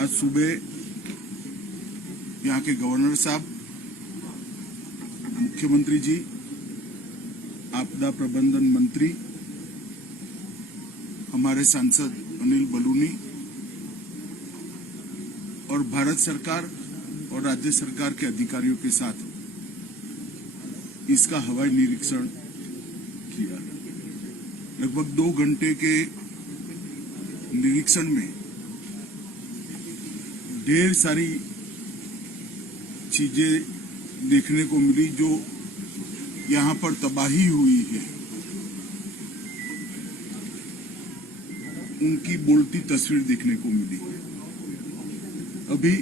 आज सुबह यहाँ के गवर्नर साहब, मुख्यमंत्री जी, आपदा प्रबंधन मंत्री, हमारे सांसद अनिल बलूनी और भारत सरकार और राज्य सरकार के अधिकारियों के साथ इसका हवाई निरीक्षण किया। लगभग 2 घंटे के निरीक्षण में ढेर सारी चीजें देखने को मिली जो यहाँ पर तबाही हुई है, उनकी बोलती तस्वीर देखने को मिली। अभी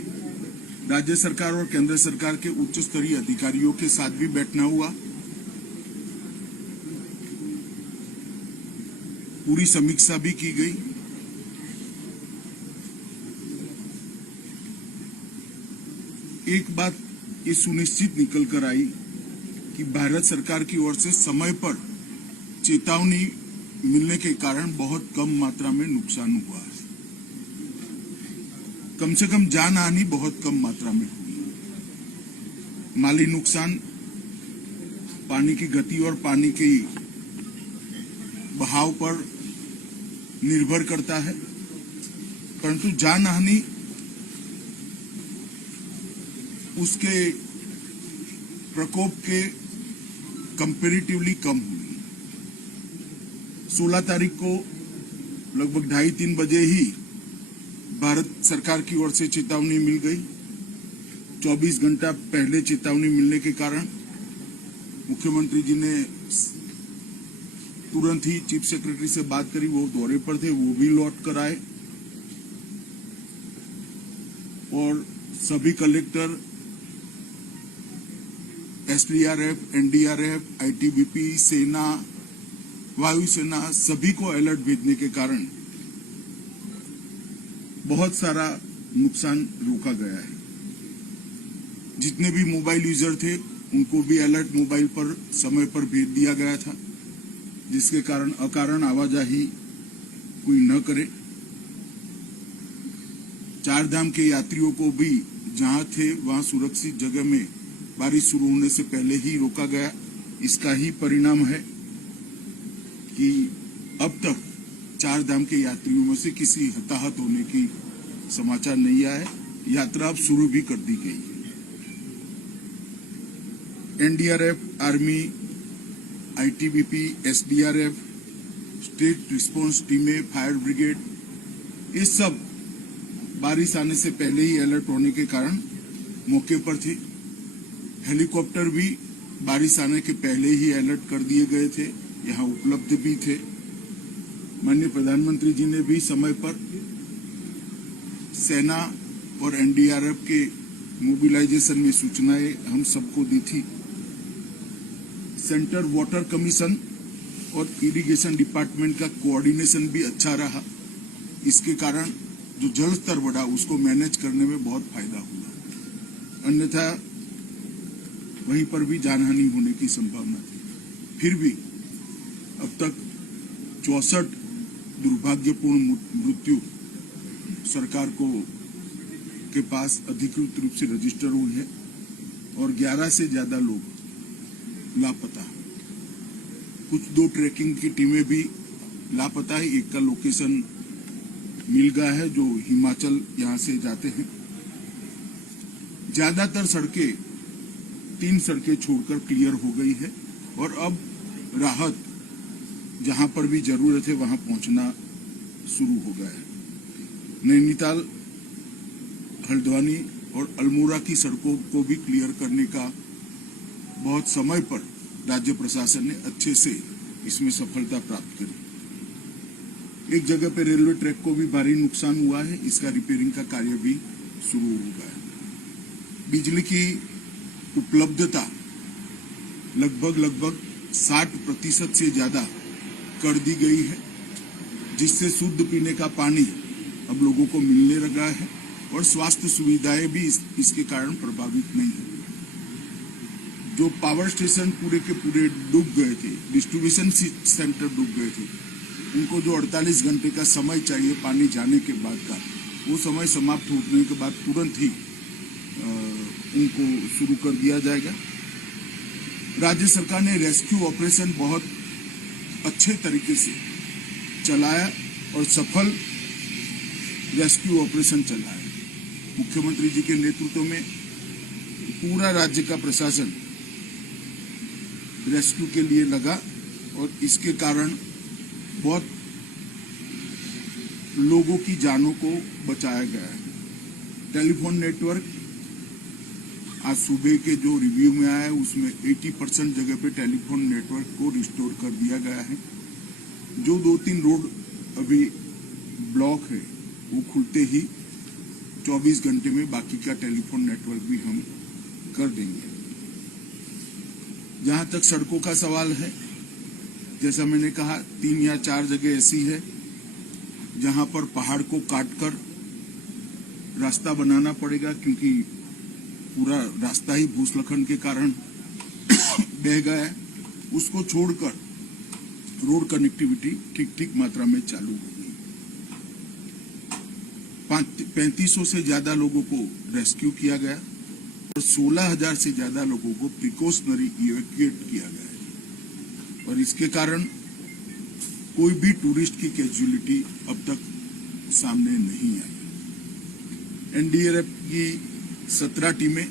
राज्य सरकार और केंद्र सरकार के उच्च स्तरीय अधिकारियों के साथ भी बैठना हुआ। पूरी समीक्षा भी की गई। एक बात ये सुनिश्चित निकल कर आई कि भारत सरकार की ओर से समय पर चेतावनी मिलने के कारण बहुत कम मात्रा में नुकसान हुआ है। कम से कम जान हानि बहुत कम मात्रा में हुई। माली नुकसान पानी की गति और पानी के बहाव पर निर्भर करता है, परंतु जान हानि उसके प्रकोप के कंपैरेटिवली कम हुई। 16 तारीख को लगभग 2:30-3 बजे ही भारत सरकार की ओर से चेतावनी मिल गई। 24 घंटा पहले चेतावनी मिलने के कारण मुख्यमंत्री जी ने तुरंत ही चीफ सेक्रेटरी से बात करी। वो दौरे पर थे, वो भी लौट कर आए और सभी कलेक्टर, एसडीआरएफ, एनडीआरएफ, आईटीबीपी, सेना, वायुसेना सभी को अलर्ट भेजने के कारण बहुत सारा नुकसान रोका गया है। जितने भी मोबाइल यूजर थे उनको भी अलर्ट मोबाइल पर समय पर भेज दिया गया था, जिसके कारण अकारण आवाजाही कोई न करे। 4 धाम के यात्रियों को भी जहां थे वहां सुरक्षित जगह में बारिश शुरू होने से पहले ही रोका गया। इसका ही परिणाम है कि अब तक 4 धाम के यात्रियों में से किसी हताहत होने की समाचार नहीं आया है। यात्रा अब शुरू भी कर दी गई है। NDRF, army, ITBP, SDRF, state response टीमें, फायर ब्रिगेड, ये सब बारिश आने से पहले ही अलर्ट होने के कारण मौके पर थे। हेलीकॉप्टर भी बारिश आने के पहले ही अलर्ट कर दिए गए थे, यहाँ उपलब्ध भी थे। माननीय प्रधानमंत्री जी ने भी समय पर सेना और एनडीआरएफ के मोबिलाइजेशन में सूचनाएं हम सबको दी थी। सेंटर वाटर कमीशन और इरिगेशन डिपार्टमेंट का कोऑर्डिनेशन भी अच्छा रहा। इसके कारण जो जल स्तर बढ़ा उसको मैनेज करने में बहुत फायदा हुआ। अन्यथा वहीं पर भी जानहानि होने की संभावना थी। फिर भी अब तक 64 दुर्भाग्यपूर्ण मृत्यु सरकार के पास अधिकृत रूप से रजिस्टर हुई है और 11 से ज्यादा लोग लापता। कुछ 2 ट्रैकिंग की टीमें भी लापता है। एक का लोकेशन मिल गया है जो हिमाचल यहां से जाते हैं। ज्यादातर सड़कें 3 सड़कें छोड़कर क्लियर हो गई है और अब राहत जहां पर भी जरूरत है वहां पहुंचना शुरू हो गया है। नैनीताल, हल्द्वानी और अल्मोड़ा की सड़कों को भी क्लियर करने का बहुत समय पर राज्य प्रशासन ने अच्छे से इसमें सफलता प्राप्त करी। एक जगह पे रेलवे ट्रैक को भी भारी नुकसान हुआ है, इसका रिपेयरिंग का कार्य भी शुरू हो गया है। बिजली की उपलब्धता लगभग 60% से ज्यादा कर दी गई है, जिससे शुद्ध पीने का पानी अब लोगों को मिलने लगा है और स्वास्थ्य सुविधाएं भी इसके कारण प्रभावित नहीं है। जो पावर स्टेशन पूरे के पूरे डूब गए थे, डिस्ट्रीब्यूशन सेंटर डूब गए थे, उनको जो 48 घंटे का समय चाहिए पानी जाने के बाद का, वो समय समाप्त होने के बाद तुरंत ही उनको शुरू कर दिया जाएगा। राज्य सरकार ने रेस्क्यू ऑपरेशन बहुत अच्छे तरीके से चलाया और सफल रेस्क्यू ऑपरेशन चलाया। मुख्यमंत्री जी के नेतृत्व में पूरा राज्य का प्रशासन रेस्क्यू के लिए लगा और इसके कारण बहुत लोगों की जानों को बचाया गया है। टेलीफोन नेटवर्क आज सुबह के जो रिव्यू में आया है उसमें 80% जगह पे टेलीफोन नेटवर्क को रिस्टोर कर दिया गया है। जो 2-3 रोड अभी ब्लॉक है वो खुलते ही 24 घंटे में बाकी का टेलीफोन नेटवर्क भी हम कर देंगे। जहां तक सड़कों का सवाल है, जैसा मैंने कहा 3 या 4 जगह ऐसी है जहां पर पहाड़ को काटकर रास्ता बनाना पड़ेगा, क्योंकि पूरा रास्ता ही भूस्खलन के कारण बह गया है। उसको छोड़कर रोड कनेक्टिविटी ठीक मात्रा में चालू होगी। 3500 से ज्यादा लोगों को रेस्क्यू किया गया और 16,000 से ज्यादा लोगों को प्रिकॉशनरी इवैक्यूएट किया गया है और इसके कारण कोई भी टूरिस्ट की कैजुअलिटी अब तक सामने नहीं आई। एनडीआरएफ की 17 टीमें,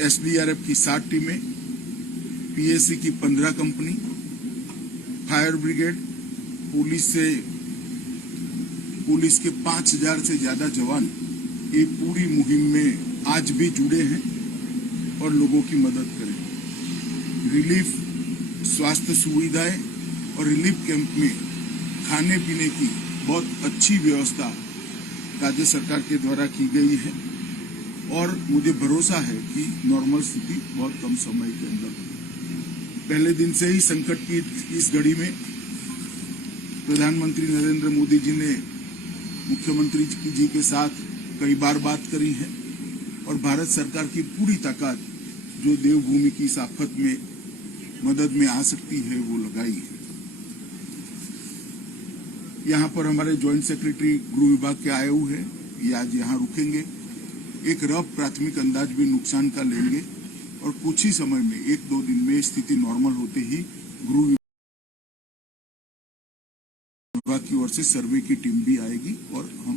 एसडीआरएफ की 7 टीमें, पीएससी की 15 कंपनी, फायर ब्रिगेड, पुलिस के 5,000 से ज्यादा जवान ये पूरी मुहिम में आज भी जुड़े हैं और लोगों की मदद करें। रिलीफ, स्वास्थ्य सुविधाएं और रिलीफ कैंप में खाने पीने की बहुत अच्छी व्यवस्था राज्य सरकार के द्वारा की गई है और मुझे भरोसा है कि नॉर्मल स्थिति बहुत कम समय के अंदर होगी। पहले दिन से ही संकट की इस घड़ी में प्रधानमंत्री नरेंद्र मोदी जी ने मुख्यमंत्री जी के साथ कई बार बात करी है और भारत सरकार की पूरी ताकत जो देवभूमि की इस आफत में मदद में आ सकती है वो लगाई है। यहाँ पर हमारे ज्वाइंट सेक्रेटरी गृह विभाग के आए हुए हैं, ये आज यहाँ रुकेंगे। एक रफ प्राथमिक अंदाज भी नुकसान का लेंगे और कुछ ही समय में 1-2 दिन में स्थिति नॉर्मल होते ही गृह विभाग की ओर से सर्वे की टीम भी आएगी और हम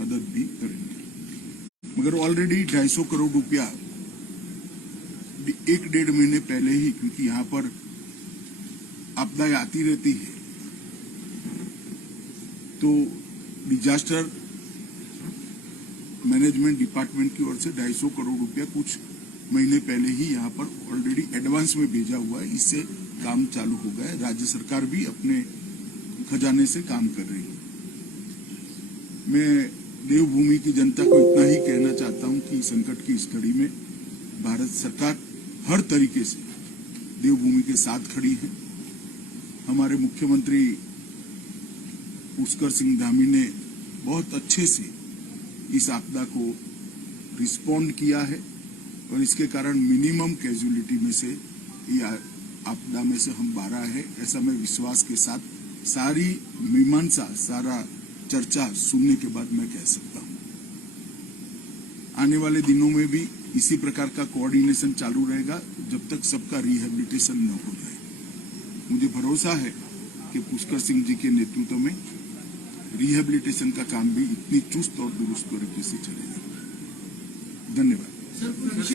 मदद भी करेंगे। मगर ऑलरेडी 250 करोड़ रुपया 1-1.5 महीने पहले ही, क्योंकि यहाँ पर आपदाएं आती रहती है तो डिजास्टर मैनेजमेंट डिपार्टमेंट की ओर से 250 करोड़ रुपया कुछ महीने पहले ही यहाँ पर ऑलरेडी एडवांस में भेजा हुआ है। इससे काम चालू हो गया है। राज्य सरकार भी अपने खजाने से काम कर रही है। मैं देवभूमि की जनता को इतना ही कहना चाहता हूं कि संकट की इस घड़ी में भारत सरकार हर तरीके से देवभूमि के साथ खड़ी है। हमारे मुख्यमंत्री पुष्कर सिंह धामी ने बहुत अच्छे से इस आपदा को रिस्पॉन्ड किया है और इसके कारण मिनिमम कैजुअलिटी में से ये आपदा में से हम 12 है, ऐसा मैं विश्वास के साथ सारी मीमांसा, सारा चर्चा सुनने के बाद मैं कह सकता हूं। आने वाले दिनों में भी इसी प्रकार का कोऑर्डिनेशन चालू रहेगा जब तक सबका रिहेबिलिटेशन न हो जाए। मुझे भरोसा है कि पुष्कर सिंह जी के नेतृत्व में रिहेबिलिटेशन का काम भी इतनी चुस्त और दुरुस्त तरीके से चलेगा। धन्यवाद।